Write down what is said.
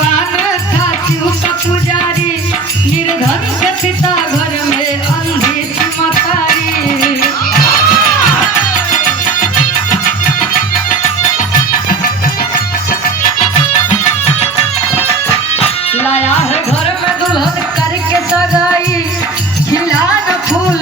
जवान था शिव का पुजारी, निर्धन के पिता घर में अंधी थी मतारी। लाया है घर में दुल्हन करके सगाई, खिला न फूल